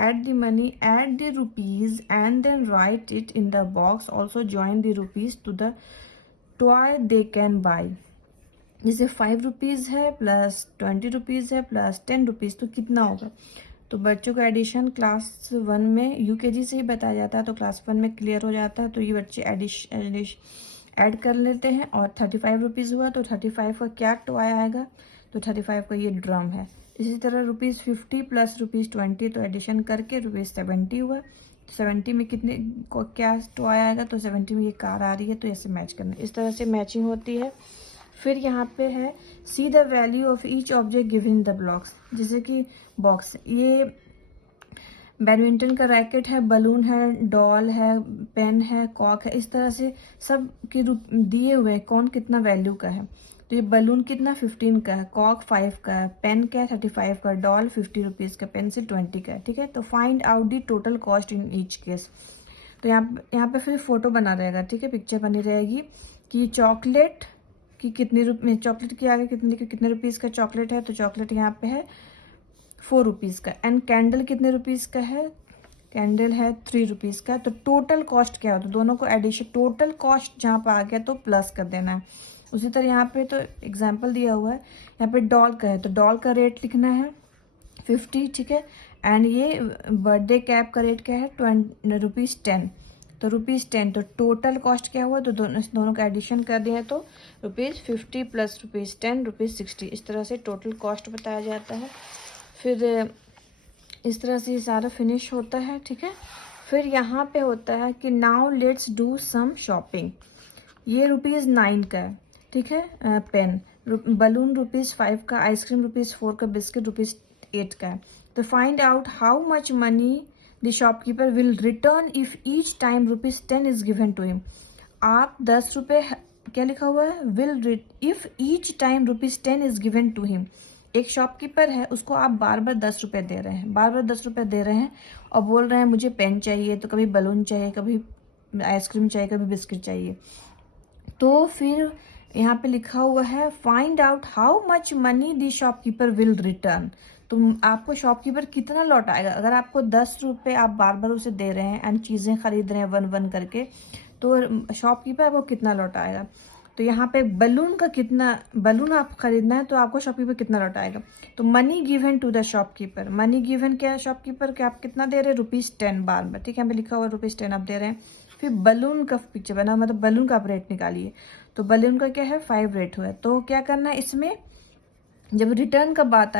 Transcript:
add the money, add the rupees and then write it in the box. Also join the rupees to the toy they can buy. जैसे 5 rupees है plus 20 rupees है plus 10 rupees, तो कितना होगा? तो बच्चों का addition class 1 में यूकेजी से ही बताया जाता है, तो क्लास 1 में क्लियर हो जाता है। तो ये बच्चे ऐड कर लेते हैं और 35 रुपीज़ हुआ, तो 35 का क्या टॉय आएगा? तो 35 का ये ड्रम है। इसी तरह ₹50 प्लस ₹20, तो एडिशन करके ₹70 हुआ। 70 में कितने को क्या टॉय आएगा? तो 70 में ये कार आ रही है, तो ऐसे मैच करना। इस तरह से मैचिंग होती है। फिर यहाँ पे है see the value of each object given in the blocks. जैसे कि बॉक्स, ये बैडमिंटन का रैकेट है, बलून है, डॉल है, पेन है, कॉक है, इस तरह से सब के रूप दिए हुए हैं कौन कितना वैल्यू का है। तो ये बलून कितना 15 का है, कॉक 5 का है, पेन क्या है 35 का, डॉल 50 रुपीज़ का, पेंसिल 20 का है। ठीक है, तो find out the total cost in each case. तो यहाँ पे फिर फोटो बना रहेगा। ठीक है, पिक्चर बनी रहेगी कि चॉकलेट कि कितने रुपये, चॉकलेट के आगे कितने रुपीज़ का चॉकलेट है, तो चॉकलेट यहाँ पे है 4 रुपीज़ का। एंड कैंडल कितने रुपीज़ का है? कैंडल है 3 रुपीज़ का। तो टोटल कॉस्ट क्या हो? तो दोनों को एडिशन, टोटल कॉस्ट जहाँ पर आ गया तो प्लस कर देना है। उसी तरह यहाँ पे तो एग्जाम्पल दिया हुआ है, यहाँ पे डॉल का है, तो डॉल का रेट लिखना है 50। ठीक है, एंड ये बर्थडे कैप का रेट क्या है? ₹10, तो ₹10। तो टोटल कॉस्ट क्या हुआ? तो दोनों का एडिशन कर दिया है, तो ₹50 प्लस ₹10 ₹60। इस तरह से टोटल कॉस्ट बताया जाता है। फिर इस तरह से ये सारा फिनिश होता है। ठीक है, फिर यहाँ पे होता है कि now let's do some shopping. ये ₹9 का है। ठीक है, पेन, बलून ₹5 का, आइसक्रीम ₹4 का, बिस्किट ₹8 का है। तो find out how much money the shopkeeper will return if each time ₹10 is given to him. आप 10 रुपये, क्या लिखा हुआ है? Will if each time ₹10 is given to him. एक शॉपकीपर है, उसको आप बार बार 10 रुपये दे रहे हैं, बार बार 10 रुपये दे रहे हैं और बोल रहे हैं मुझे पेन चाहिए, तो कभी बलून चाहिए, कभी आइसक्रीम चाहिए, कभी बिस्किट चाहिए। तो फिर यहाँ पे लिखा हुआ है find out how much money the shopkeeper will return. तो आपको शॉपकीपर कितना लौटाएगा? अगर आपको 10 रुपये आप बार बार उसे दे रहे हैं एंड चीज़ें खरीद रहे हैं वन वन करके, तो शॉपकीपर आपको कितना लौटाएगा? तो यहाँ पे बलून का कितना, बलून आप खरीदना है तो आपको शॉपकीपर कितना लौटाएगा? तो money given to the shopkeeper, money given क्या है शॉपकीपर के, आप कितना दे रहे हैं? ₹10 बार बार। ठीक है, यहाँ पे लिखा हुआ ₹10 आप दे रहे हैं। फिर बलून का पिक्चर बना, मतलब बलून का आप रेट निकालिए। तो बलून का क्या है? 5 रेट हुआ है। तो क्या करना है इसमें, जब रिटर्न का बात